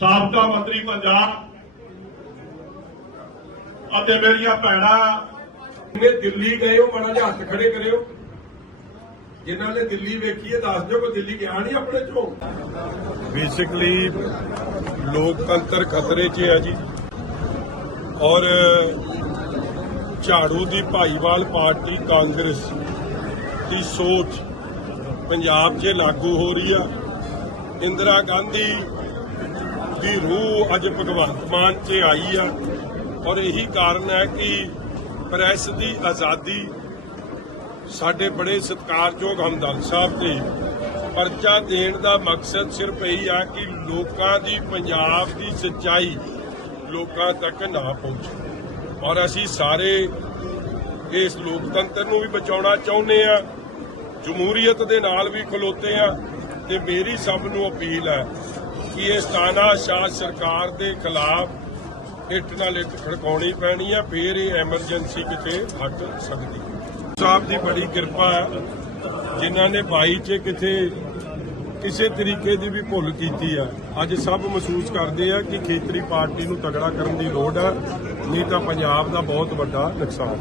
ਸਾਬਕਾ ਮੰਤਰੀ ਪੰਜਾਬ ਅਤੇ ਮੇਰੀਆਂ ਭੈਣਾਂ। ਜੇ ਦਿੱਲੀ ਗਏ ਹੋ ਮਾੜਾ ਜਿਹਾ ਹੱਥ ਖੜੇ ਕਰਿਓ। ਜਿਨ੍ਹਾਂ ਨੇ ਦਿੱਲੀ ਵੇਖੀ ਹੈ ਦੱਸ ਦਿਓ ਕੋਈ ਦਿੱਲੀ ਗਿਆ ਨਹੀਂ ਆਪਣੇ ਚੋਂ। ਬੇਸਿਕਲੀ ਲੋਕਤੰਤਰ ਖਤਰੇ 'ਚ ਹੈ ਜੀ। ਔਰ ਝਾੜੂ ਦੀ ਭਾਈਵਾਲ ਪਾਰਟੀ ਕਾਂਗਰਸ ਦੀ ਸੋਚ ਪੰਜਾਬ 'ਚ ਲਾਗੂ ਹੋ ਰਹੀ ਆ। ਇੰਦਰਾ ਗਾਂਧੀ ਦੀ ਰੂਹ ਅੱਜ ਭਗਵੰਤ ਮਾਨ 'ਚ ਆਈ ਆ। ਔਰ ਇਹੀ ਕਾਰਨ ਹੈ ਕਿ ਪ੍ਰੈਸ ਦੀ ਆਜ਼ਾਦੀ ਸਾਡੇ ਬੜੇ ਸਤਿਕਾਰਯੋਗ ਹਮਦਰਦ ਸਾਹਿਬ ਤੇ ਪਰਚਾ ਦੇਣ ਦਾ ਮਕਸਦ ਸਿਰਫ ਇਹੀ ਆ ਕਿ ਲੋਕਾਂ ਦੀ ਪੰਜਾਬ ਦੀ ਸੱਚਾਈ ਲੋਕਾਂ ਤੱਕ ਨਾ ਪਹੁੰਚੇ। ਔਰ ਅਸੀਂ ਸਾਰੇ ਇਸ ਲੋਕਤੰਤਰ ਨੂੰ ਵੀ ਬਚਾਉਣਾ ਚਾਹੁੰਦੇ ਆ। ਜਮਹੂਰੀਅਤ ਦੇ ਨਾਲ ਵੀ ਖਲੋਤੇ ਆ ਤੇ ਮੇਰੀ ਸਭ ਨੂੰ ਅਪੀਲ ਹੈ ਕਿ ਇਸ ਤਾਨਾਸ਼ਾਹ ਸਰਕਾਰ ਦੇ ਖਿਲਾਫ ਇੱਟ ਨਾਲ ਇੱਟ ਖੜਕਾਉਣੀ ਪੈਣੀ ਹੈ ਫੇਰ ਇਹ ਐਮਰਜੈਂਸੀ ਕਿਤੇ ਹਟ ਸਕਦੀ ਹੈ। ਸਾਹਿਬ ਦੀ ਬੜੀ ਕਿਰਪਾ ਹੈ, ਜਿਨ੍ਹਾਂ ਨੇ ਬਾਈ ਚ ਕਿਤੇ ਕਿਸੇ ਤਰੀਕੇ ਦੀ ਵੀ ਭੁੱਲ ਕੀਤੀ ਆ। ਅੱਜ ਸਭ ਮਹਿਸੂਸ ਕਰਦੇ ਆ ਕਿ ਖੇਤਰੀ ਪਾਰਟੀ ਨੂੰ ਤਗੜਾ ਕਰਨ ਦੀ ਲੋੜ ਆ, ਨਹੀਂ ਤਾਂ ਪੰਜਾਬ ਦਾ ਬਹੁਤ ਵੱਡਾ ਨੁਕਸਾਨ।